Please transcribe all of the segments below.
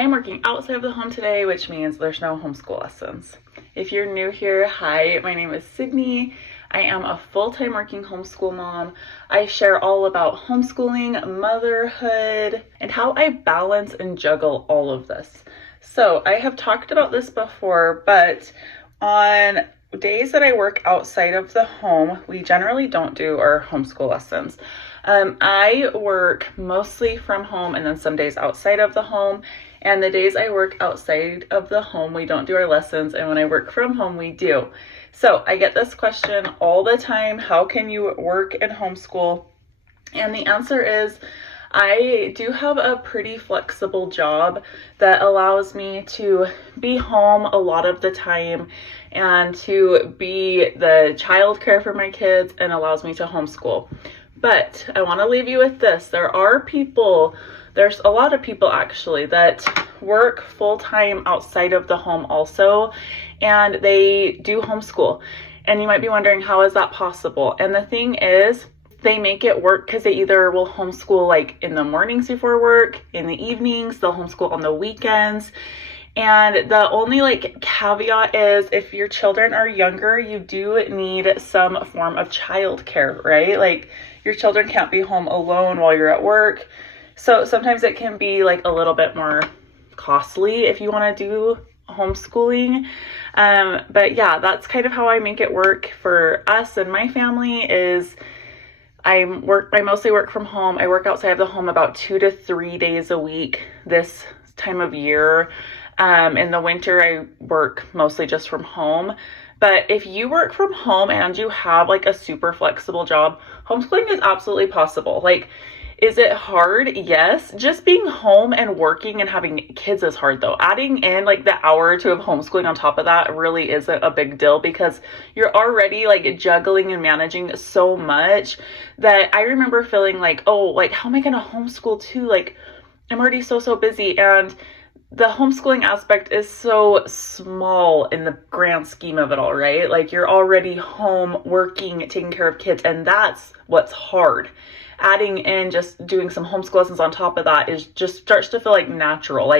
I am working outside of the home today, which means there's no homeschool lessons. If you're new here, hi, my name is Sydney. I am a full-time working homeschool mom. I share all about homeschooling, motherhood, and how I balance and juggle all of this. So I have talked about this before, but on days that I work outside of the home, we generally don't do our homeschool lessons. I work mostly from home and then some days outside of the home. And the days I work outside of the home, we don't do our lessons. And when I work from home, we do. So I get this question all the time. How can you work and homeschool? And the answer is, I do have a pretty flexible job that allows me to be home a lot of the time and to be the childcare for my kids and allows me to homeschool. But I want to leave you with this. There's a lot of people actually that work full-time outside of the home also, and they do homeschool. And you might be wondering, how is that possible? And the thing is, they make it work because they either will homeschool like in the mornings before work, in the evenings, they'll homeschool on the weekends. And the only caveat is if your children are younger, you do need some form of childcare, right? Like your children can't be home alone while you're at work. So sometimes it can be like a little bit more costly if you want to do homeschooling. But yeah, that's kind of how I make it work for us and my family is I mostly work from home. I work outside of the home about 2 to 3 days a week this time of year. In the winter, I work mostly just from home. But if you work from home and you have like a super flexible job, homeschooling is absolutely possible. Is it hard? Yes. Just being home and working and having kids is hard though. Adding in the hour or two of homeschooling on top of that really isn't a big deal because you're already juggling and managing so much that I remember feeling how am I going to homeschool too? I'm already so busy, and the homeschooling aspect is so small in the grand scheme of it all, right? You're already home working, taking care of kids, and that's what's hard. Adding in just doing some homeschool lessons on top of that starts to feel natural.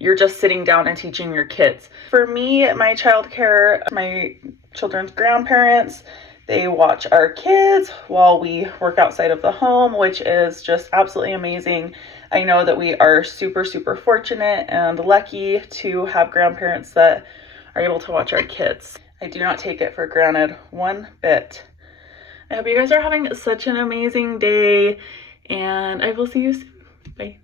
You're just sitting down and teaching your kids. For me, my childcare, my children's grandparents, they watch our kids while we work outside of the home, which is just absolutely amazing. I know that we are super fortunate and lucky to have grandparents that are able to watch our kids. I do not take it for granted one bit. I hope you guys are having such an amazing day, and I will see you soon. Bye.